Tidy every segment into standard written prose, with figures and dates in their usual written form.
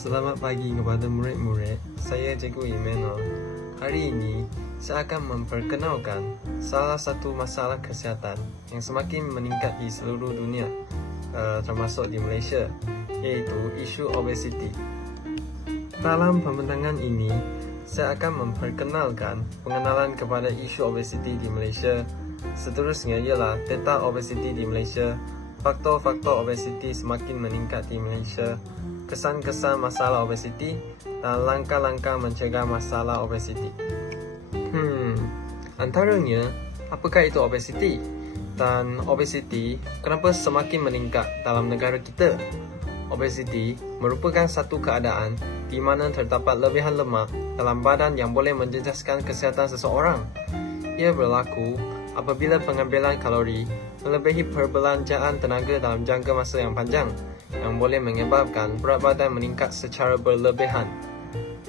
Selamat pagi kepada murid-murid. Saya Cikgu Emmanuel. Hari ini, saya akan memperkenalkan salah satu masalah kesihatan yang semakin meningkat di seluruh dunia, termasuk di Malaysia, iaitu isu obesiti. Dalam pembentangan ini, saya akan memperkenalkan pengenalan kepada isu obesiti di Malaysia. Seterusnya ialah data obesiti di Malaysia, faktor-faktor obesiti semakin meningkat di Malaysia, kesan-kesan masalah obesiti, dan langkah-langkah mencegah masalah obesiti. Antaranya, apakah itu obesiti? Dan obesiti kenapa semakin meningkat dalam negara kita? Obesiti merupakan satu keadaan di mana terdapat lebihan lemak dalam badan yang boleh menjejaskan kesihatan seseorang. Ia berlaku apabila pengambilan kalori melebihi perbelanjaan tenaga dalam jangka masa yang panjang, yang boleh menyebabkan berat badan meningkat secara berlebihan.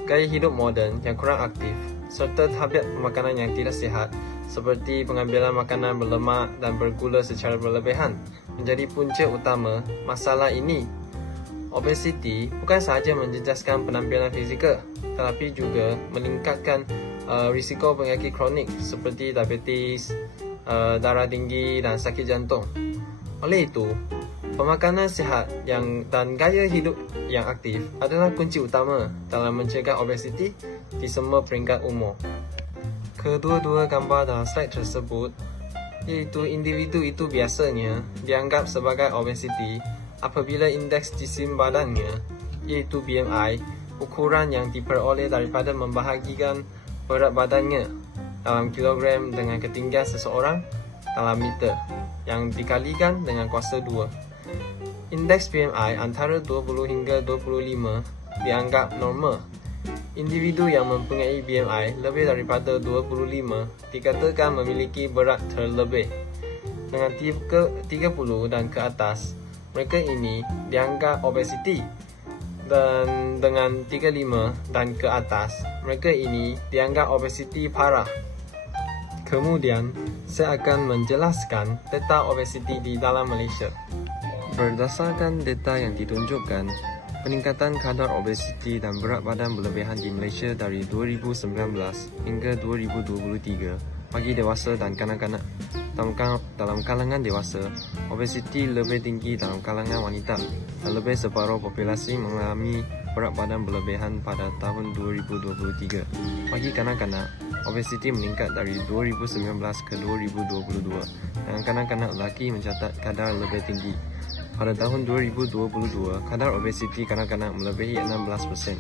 Gaya hidup moden yang kurang aktif serta tabiat pemakanan yang tidak sihat seperti pengambilan makanan berlemak dan bergula secara berlebihan menjadi punca utama masalah ini. Obesiti bukan sahaja menjejaskan penampilan fizikal, tetapi juga meningkatkan risiko penyakit kronik seperti diabetes, darah tinggi dan sakit jantung. Oleh itu, pemakanan sihat dan gaya hidup yang aktif adalah kunci utama dalam mencegah obesiti di semua peringkat umur. Kedua-dua gambar dalam slide tersebut, iaitu individu itu biasanya dianggap sebagai obesiti apabila indeks jisim badannya, iaitu BMI, ukuran yang diperoleh daripada membahagikan berat badannya dalam kilogram dengan ketinggian seseorang dalam meter yang dikalikan dengan kuasa 2. Indeks BMI antara 20 hingga 25 dianggap normal. Individu yang mempunyai BMI lebih daripada 25 dikatakan memiliki berat terlebih. Dengan 30 dan ke atas, mereka ini dianggap obesiti. Dan dengan 35 dan ke atas, mereka ini dianggap obesiti parah. Kemudian, saya akan menjelaskan data obesiti di dalam Malaysia. Berdasarkan data yang ditunjukkan, peningkatan kadar obesiti dan berat badan berlebihan di Malaysia dari 2019 hingga 2023 bagi dewasa dan kanak-kanak. Dalam kalangan dewasa, obesiti lebih tinggi dalam kalangan wanita dan lebih separuh populasi mengalami berat badan berlebihan pada tahun 2023. Bagi kanak-kanak, obesiti meningkat dari 2019 ke 2022 dan kanak-kanak lelaki mencatat kadar lebih tinggi. Pada tahun 2022, kadar obesiti kanak-kanak melebihi 16%.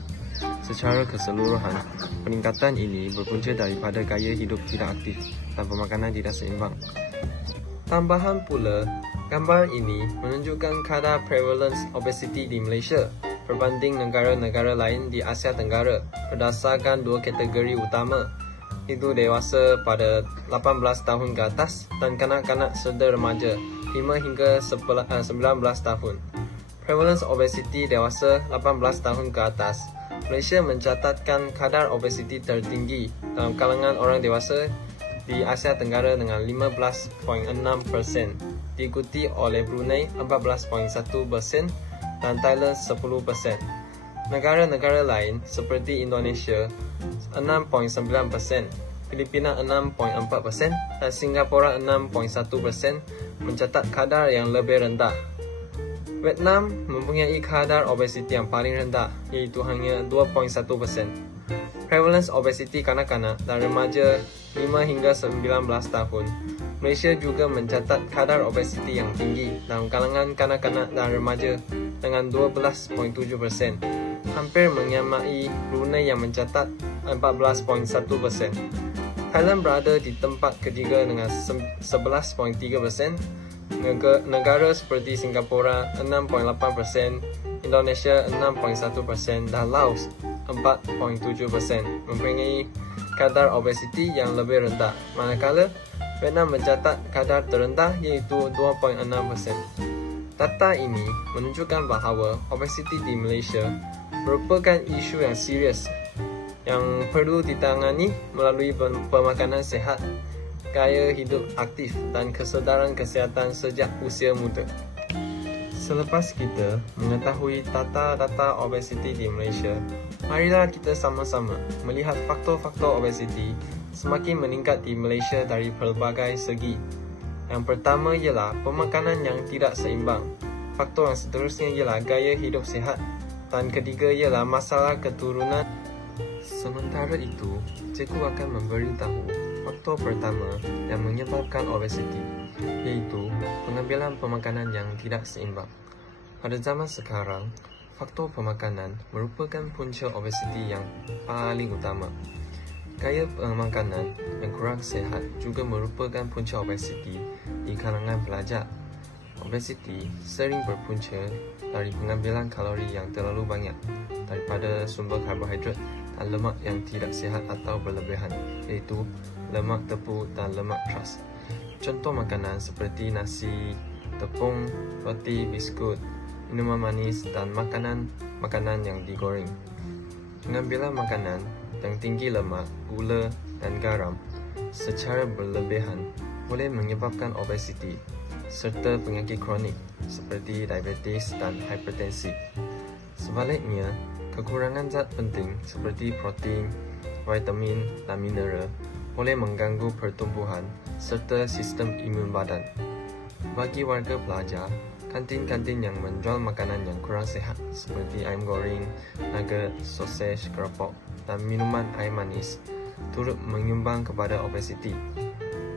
Secara keseluruhan, peningkatan ini berpunca daripada gaya hidup tidak aktif dan pemakanan tidak seimbang. Tambahan pula, gambar ini menunjukkan kadar prevalence obesiti di Malaysia berbanding negara-negara lain di Asia Tenggara berdasarkan dua kategori utama, iaitu dewasa pada 18 tahun ke atas dan kanak-kanak serta remaja 5 hingga 19 tahun. Prevalence obesiti dewasa 18 tahun ke atas, Malaysia mencatatkan kadar obesiti tertinggi dalam kalangan orang dewasa di Asia Tenggara dengan 15.6%, diikuti oleh Brunei 14.1% dan Thailand 10%. Negara-negara lain seperti Indonesia 6.9%, Filipina 6.4% dan Singapura 6.1% mencatat kadar yang lebih rendah. Vietnam mempunyai kadar obesiti yang paling rendah, iaitu hanya 2.1%. Prevalence obesiti kanak-kanak dan remaja 5 hingga 19 tahun. Malaysia juga mencatat kadar obesiti yang tinggi dalam kalangan kanak-kanak dan remaja dengan 12.7%, hampir menyamai Brunei yang mencatat 14.1%. Thailand berada di tempat ketiga dengan 11.3%. Negara seperti Singapura 6.8%, Indonesia 6.1% dan Laos 4.7% mempunyai kadar obesiti yang lebih rendah, manakala Vietnam mencatat kadar terendah iaitu 2.6%. Data ini menunjukkan bahawa obesiti di Malaysia merupakan isu yang serius yang perlu ditangani melalui pemakanan sihat, gaya hidup aktif dan kesedaran kesihatan sejak usia muda. Selepas kita mengetahui tata data obesiti di Malaysia, marilah kita sama-sama melihat faktor-faktor obesiti semakin meningkat di Malaysia dari pelbagai segi. Yang pertama ialah pemakanan yang tidak seimbang. Faktor yang seterusnya ialah gaya hidup sihat. Dan ketiga ialah masalah keturunan. Sementara itu, cikgu akan memberitahu faktor pertama yang menyebabkan obesiti, iaitu pengambilan pemakanan yang tidak seimbang. Pada zaman sekarang, faktor pemakanan merupakan punca obesiti yang paling utama. Gaya pemakanan yang kurang sihat juga merupakan punca obesiti di kalangan pelajar. Obesiti sering berpunca dari pengambilan kalori yang terlalu banyak daripada sumber karbohidrat dan lemak yang tidak sihat atau berlebihan, iaitu lemak tepung dan lemak trans. Contoh makanan seperti nasi, tepung, roti, biskut, minuman manis dan makanan yang digoreng. Pengambilan makanan yang tinggi lemak, gula dan garam secara berlebihan boleh menyebabkan obesiti serta penyakit kronik seperti diabetes dan hipertensi. Sebaliknya, kekurangan zat penting seperti protein, vitamin dan mineral boleh mengganggu pertumbuhan serta sistem imun badan. Bagi warga pelajar, kantin-kantin yang menjual makanan yang kurang sihat seperti ayam goreng, nugget, sausage, keropok dan minuman air manis turut menyumbang kepada obesiti.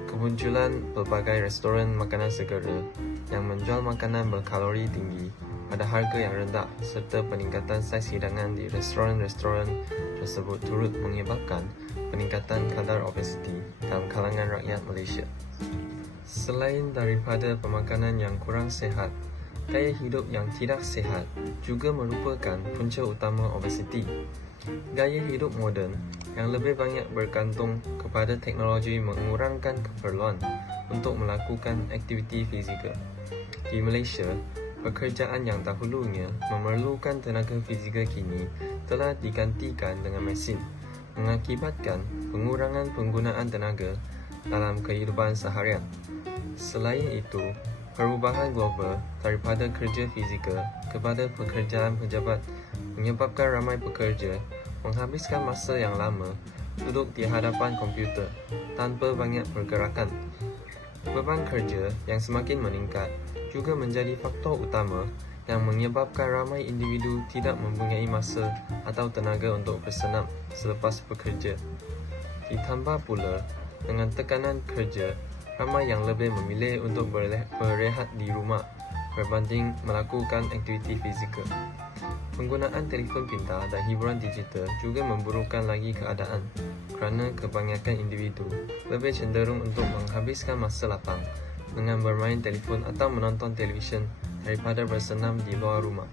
Kemunculan pelbagai restoran makanan segera yang menjual makanan berkalori tinggi pada harga yang rendah serta peningkatan saiz hidangan di restoran-restoran tersebut turut menyebabkan peningkatan kadar obesiti dalam kalangan rakyat Malaysia. Selain daripada pemakanan yang kurang sihat, gaya hidup yang tidak sihat juga merupakan punca utama obesiti. Gaya hidup moden yang lebih banyak bergantung kepada teknologi mengurangkan keperluan untuk melakukan aktiviti fizikal. Di Malaysia, pekerjaan yang dahulunya memerlukan tenaga fizikal kini telah digantikan dengan mesin, mengakibatkan pengurangan penggunaan tenaga dalam kehidupan seharian. Selain itu, perubahan global daripada kerja fizikal kepada pekerjaan pejabat menyebabkan ramai pekerja menghabiskan masa yang lama duduk di hadapan komputer tanpa banyak pergerakan. Beban kerja yang semakin meningkat juga menjadi faktor utama yang menyebabkan ramai individu tidak mempunyai masa atau tenaga untuk bersenam selepas bekerja. Ditambah pula dengan tekanan kerja, ramai yang lebih memilih untuk berehat di rumah berbanding melakukan aktiviti fizikal. Penggunaan telefon pintar dan hiburan digital juga memburukkan lagi keadaan kerana kebanyakan individu lebih cenderung untuk menghabiskan masa lapang dengan bermain telefon atau menonton televisyen daripada bersenam di luar rumah.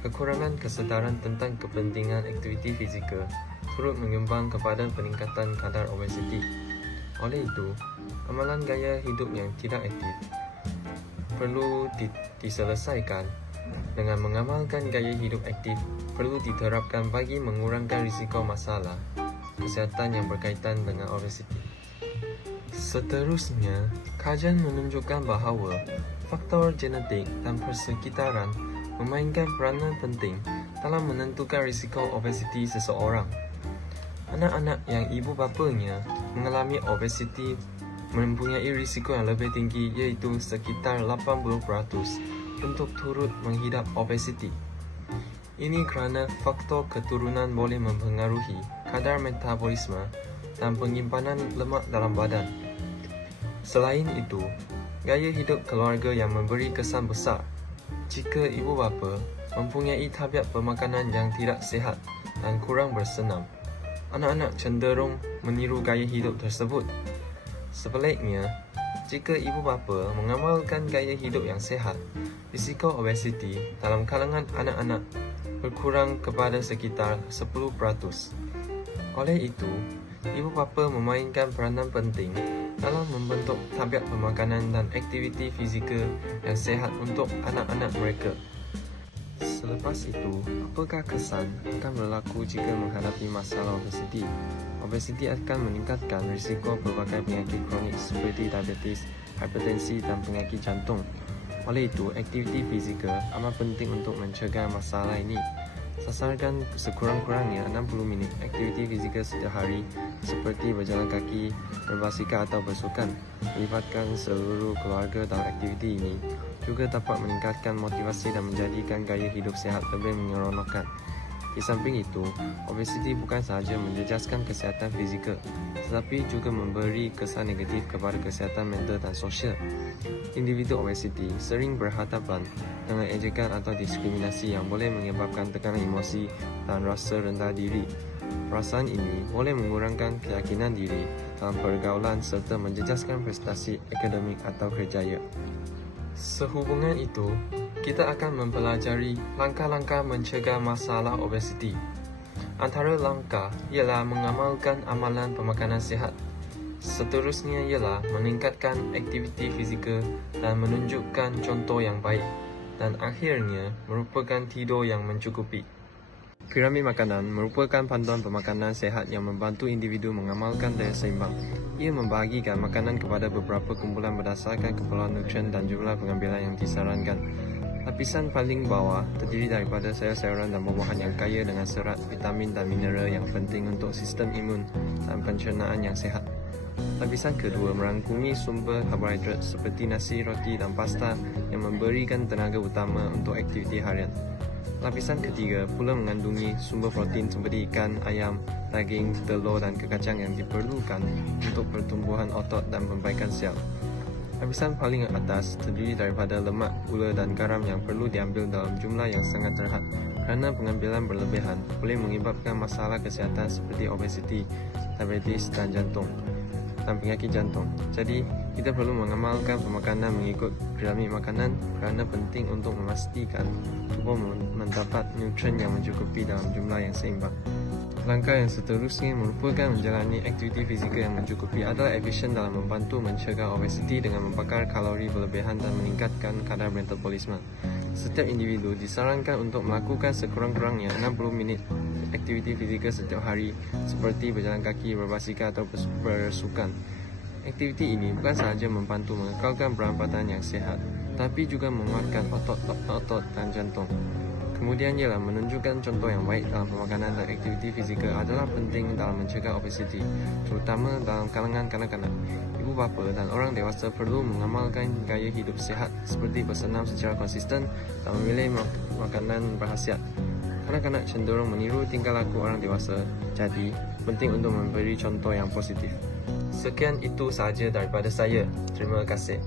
Kekurangan kesedaran tentang kepentingan aktiviti fizikal turut menyumbang kepada peningkatan kadar obesiti. Oleh itu, amalan gaya hidup yang tidak aktif perlu diselesaikan. Dengan mengamalkan gaya hidup aktif perlu diterapkan bagi mengurangkan risiko masalah kesihatan yang berkaitan dengan obesiti. Seterusnya, kajian menunjukkan bahawa faktor genetik dan persekitaran memainkan peranan penting dalam menentukan risiko obesiti seseorang. Anak-anak yang ibu bapanya mengalami obesiti mempunyai risiko yang lebih tinggi, iaitu sekitar 80% untuk turut menghidap obesiti. Ini kerana faktor keturunan boleh mempengaruhi kadar metabolisme dan penyimpanan lemak dalam badan. Selain itu, gaya hidup keluarga yang memberi kesan besar. Jika ibu bapa mempunyai tabiat pemakanan yang tidak sihat dan kurang bersenam, anak-anak cenderung meniru gaya hidup tersebut. Sebaliknya, jika ibu bapa mengamalkan gaya hidup yang sihat, risiko obesiti dalam kalangan anak-anak berkurang kepada sekitar 10%. Oleh itu, ibu bapa memainkan peranan penting dalam membentuk tabiat pemakanan dan aktiviti fizikal yang sihat untuk anak-anak mereka. Selepas itu, apakah kesan akan berlaku jika menghadapi masalah obesiti? Obesiti akan meningkatkan risiko pelbagai penyakit kronik seperti diabetes, hipertensi dan penyakit jantung. Oleh itu, aktiviti fizikal amat penting untuk mencegah masalah ini. Sasarkan sekurang-kurangnya 60 minit aktiviti fizikal setiap hari seperti berjalan kaki, berbasikal atau bersukan. Melibatkan seluruh keluarga dalam aktiviti ini juga dapat meningkatkan motivasi dan menjadikan gaya hidup sihat lebih menyeronokkan. Di samping itu, obesiti bukan sahaja menjejaskan kesihatan fizikal, tetapi juga memberi kesan negatif kepada kesihatan mental dan sosial. Individu obesiti sering berhadapan dengan ejekan atau diskriminasi yang boleh menyebabkan tekanan emosi dan rasa rendah diri. Perasaan ini boleh mengurangkan keyakinan diri dalam pergaulan serta menjejaskan prestasi akademik atau kerjaya. Sehubungan itu, kita akan mempelajari langkah-langkah mencegah masalah obesiti. Antara langkah ialah mengamalkan amalan pemakanan sihat. Seterusnya ialah meningkatkan aktiviti fizikal dan menunjukkan contoh yang baik. Dan akhirnya merupakan tidur yang mencukupi. Piramid makanan merupakan panduan pemakanan sihat yang membantu individu mengamalkan daya seimbang. Ia membahagikan makanan kepada beberapa kumpulan berdasarkan keperluan nutrien dan jumlah pengambilan yang disarankan. Lapisan paling bawah terdiri daripada sayur-sayuran dan buah-buahan yang kaya dengan serat, vitamin dan mineral yang penting untuk sistem imun dan pencernaan yang sihat. Lapisan kedua merangkumi sumber karbohidrat seperti nasi, roti dan pasta yang memberikan tenaga utama untuk aktiviti harian. Lapisan ketiga pula mengandungi sumber protein seperti ikan, ayam, daging, telur dan kekacang yang diperlukan untuk pertumbuhan otot dan perbaikan sel. Lapisan paling atas terdiri daripada lemak, gula dan garam yang perlu diambil dalam jumlah yang sangat terhad kerana pengambilan berlebihan boleh mengakibatkan masalah kesihatan seperti obesiti, diabetes dan jantung dan penyakit jantung. Jadi, kita perlu mengamalkan pemakanan mengikut piramid makanan kerana penting untuk memastikan tubuh mendapat nutrien yang mencukupi dalam jumlah yang seimbang. Langkah yang seterusnya merupakan menjalani aktiviti fizikal yang mencukupi adalah efisien dalam membantu mencegah obesiti dengan membakar kalori berlebihan dan meningkatkan kadar metabolisme. Setiap individu disarankan untuk melakukan sekurang-kurangnya 60 minit aktiviti fizikal setiap hari seperti berjalan kaki, berbasikal atau bersukan. Aktiviti ini bukan sahaja membantu mengekalkan berat badan yang sihat, tapi juga menguatkan otot dan jantung. Kemudian ialah menunjukkan contoh yang baik dalam pemakanan dan aktiviti fizikal adalah penting dalam mencegah obesiti, terutama dalam kalangan kanak-kanak. Ibu bapa dan orang dewasa perlu mengamalkan gaya hidup sihat seperti bersenam secara konsisten dan memilih makanan berkhasiat. Kanak-kanak cenderung meniru tingkah laku orang dewasa, jadi penting untuk memberi contoh yang positif. Sekian itu sahaja daripada saya. Terima kasih.